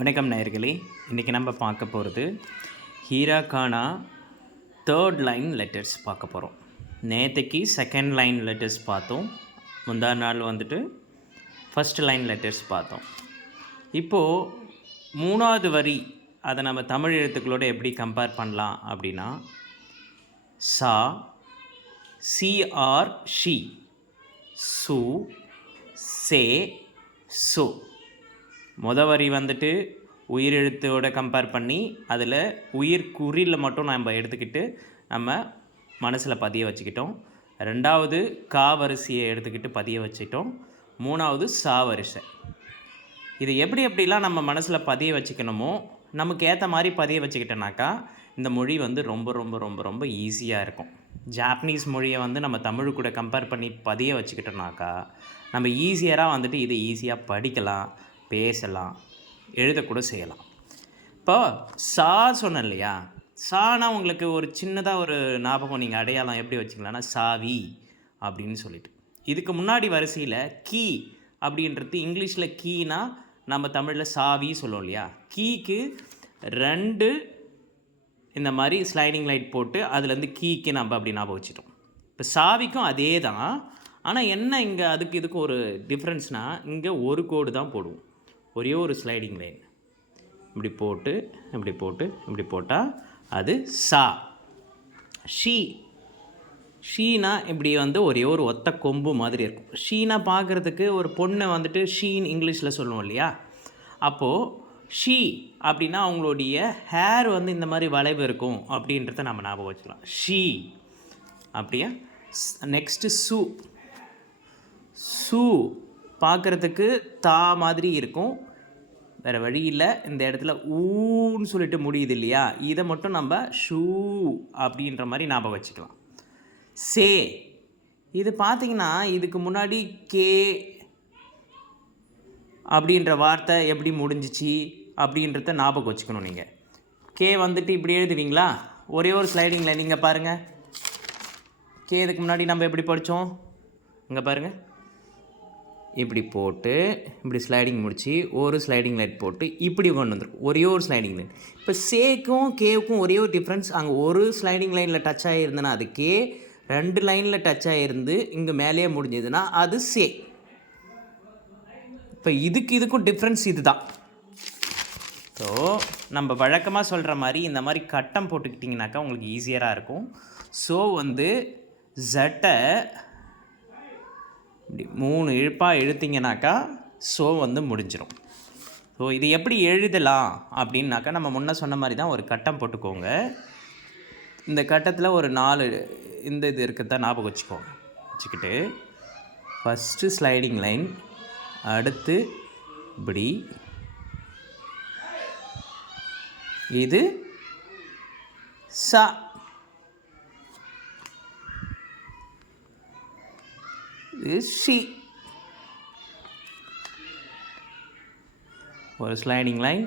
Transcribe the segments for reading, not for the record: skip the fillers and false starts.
வணக்கம் நேயர்களே. இன்றைக்கி நம்ம பார்க்க போகிறது ஹீராகானா தேர்ட் லைன் லெட்டர்ஸ் பார்க்க போகிறோம். நேற்றுக்கு செகண்ட் லைன் லெட்டர்ஸ் பார்த்தோம். முந்தா நாள் வந்துட்டு ஃபஸ்ட் லைன் லெட்டர்ஸ் பார்த்தோம். இப்போது மூணாவது வரி அதை நம்ம தமிழ் எழுத்துக்களோடு எப்படி கம்பேர் பண்ணலாம் அப்படின்னா, சா, சிஆர், ஷி, சு, சே, சோ. வரி வந்துட்டு உயிரெழுத்தோட கம்பேர் பண்ணி அதில் உயிர் குறியில் மட்டும் நம்ம எடுத்துக்கிட்டு நம்ம மனசில் பதிய வச்சுக்கிட்டோம். ரெண்டாவது கா வரிசையை எடுத்துக்கிட்டு பதிய வச்சுக்கிட்டோம். மூணாவது சா வரிசை. இது எப்படிலாம் நம்ம மனசில் பதிய வச்சுக்கணுமோ நமக்கு ஏற்ற மாதிரி பதிய வச்சுக்கிட்டோனாக்கா இந்த மொழி வந்து ரொம்ப ரொம்ப ரொம்ப ரொம்ப ஈஸியாக இருக்கும். ஜாப்பனீஸ் மொழியை வந்து நம்ம தமிழ் கூட கம்பேர் பண்ணி பதிய வச்சுக்கிட்டோனாக்கா நம்ம ஈஸியராக வந்துட்டு இதை ஈஸியாக படிக்கலாம், பேசலாம், எழுதக்கூட செய்யலாம். இப்போ சா சொன்னேன் இல்லையா, சானா உங்களுக்கு ஒரு சின்னதாக ஒரு ஞாபகம் நீங்கள் அடையாளம் எப்படி வச்சுக்கலாம்னா சாவி அப்படின்னு சொல்லிட்டு. இதுக்கு முன்னாடி வரிசையில் கீ அப்படின்றது இங்கிலீஷில் கீனா நம்ம தமிழில் சாவி சொல்லுவோம் இல்லையா. கீக்கு 2 இந்த மாதிரி ஸ்லைடிங் லைட் போட்டு அதுலேருந்து கீக்கு நம்ம அப்படி ஞாபகம் வச்சுட்டோம். இப்போ சாவிக்கும் அதே தான். ஆனால் என்ன இங்கே அதுக்கு இதுக்கு ஒரு டிஃப்ரென்ஸ்னால் இங்கே ஒரு கோடு தான் போடுவோம். ஒரே ஒரு ஸ்லைடிங் லைன் இப்படி போட்டு இப்படி போட்டு இப்படி போட்டால் அது சா. ஷீனா இப்படி வந்து ஒரே ஒரு ஒத்த கொம்பு மாதிரி இருக்கும். ஷீனா பார்க்குறதுக்கு ஒரு பொண்ணை வந்துட்டு ஷீன் இங்கிலீஷில் சொல்லுவோம் இல்லையா. அப்போது ஷீ அப்படின்னா அவங்களுடைய ஹேர் வந்து இந்த மாதிரி வளைவு இருக்கும் அப்படின்றத நம்ம ஞாபகம் வச்சுக்கலாம். ஷீ அப்படியே. நெக்ஸ்ட்டு சு பார்க்குறதுக்கு தா மாதிரி இருக்கும். வேறு வழி இல்லை, இந்த இடத்துல ஊன்னு சொல்லிட்டு முடியுது இல்லையா, இதை மட்டும் நம்ம ஷூ அப்படின்ற மாதிரி ஞாபகம் வச்சுக்கலாம். சே இது பார்த்திங்கன்னா இதுக்கு முன்னாடி கே அப்படின்ற வார்த்தை எப்படி முடிஞ்சிச்சு அப்படின்றத ஞாபகம் வச்சுக்கணும். நீங்கள் கே வந்துட்டு இப்படி எழுதுவீங்களா, ஒரே ஒரு ஸ்லைடிங்கில் நீங்கள் பாருங்கள். கே இதுக்கு முன்னாடி நம்ம எப்படி படித்தோம், இங்கே பாருங்கள். இப்படி போட்டு இப்படி ஸ்லைடிங் முடித்து ஒரு ஸ்லைடிங் லைட் போட்டு இப்படி கொண்டு வந்துருக்கும், ஒரே ஒரு ஸ்லைடிங் லைன். இப்போ சேக்கும் கேவுக்கும் ஒரே ஒரு டிஃப்ரென்ஸ், அங்கே ஒரு ஸ்லைடிங் லைனில் டச் ஆகிருந்ததுன்னா அது கே, 2 லைனில் டச் ஆகிருந்து இங்கே மேலேயே முடிஞ்சதுன்னா அது சே. இப்போ இதுக்கும் டிஃப்ரென்ஸ் இது தான். ஸோ நம்ம வழக்கமாக சொல்கிற மாதிரி இந்த மாதிரி கட்டம் போட்டுக்கிட்டிங்கனாக்கா உங்களுக்கு ஈஸியராக இருக்கும். ஸோ வந்து ஜட்டை இப்படி 3 இழுப்பாக இழுத்திங்கனாக்கா ஸோ வந்து முடிஞ்சிடும். ஸோ இது எப்படி எழுதலாம் அப்படின்னாக்கா நம்ம முன்ன சொன்ன மாதிரி தான் ஒரு கட்டம் போட்டுக்கோங்க. இந்த கட்டத்தில் ஒரு 4 இந்த இது இருக்கிறத ஞாபகம் வச்சுக்கிட்டு ஃபஸ்ட்டு ஸ்லைடிங் லைன், அடுத்து இப்படி, இது சா, இது ஷி. ஒரு ஸ்லைடிங் லைன்,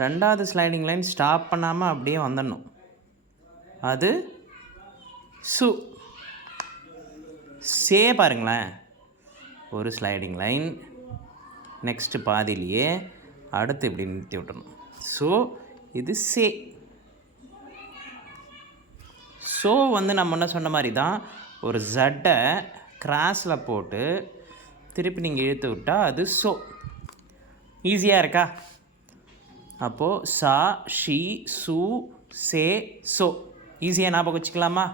2வது ஸ்லைடிங் லைன் ஸ்டாப் பண்ணாமல் அப்படியே வந்துடணும், அது சு. சே பாருங்களேன், ஒரு ஸ்லைடிங் லைன், நெக்ஸ்ட்டு பாதியிலேயே அடுத்து இப்படி நிறுத்தி விட்டணும். ஸோ இது சே. ஸோ வந்து நம்ம என்ன சொன்ன மாதிரி தான் ஒரு ஜட்டை கிராஸில் போட்டு திருப்பி நீங்கள் இழுத்து விட்டால் அது ஸோ. ஈஸியாக இருக்கா? அப்போது சா, ஷி, சு, சே, ஸோ ஈஸியாக ஞாபகம் வச்சுக்கலாமா?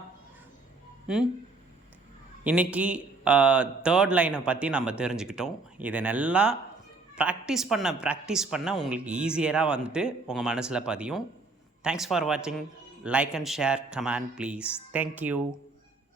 இன்றைக்கி தேர்ட் லைனை பற்றி நம்ம தெரிஞ்சுக்கிட்டோம். இதை நல்லா ப்ராக்டிஸ் பண்ண உங்களுக்கு ஈஸியராக வந்துட்டு உங்கள் மனசில் பதியும். தேங்க்ஸ் ஃபார் வாட்சிங். Like and share, comment please. Thank you.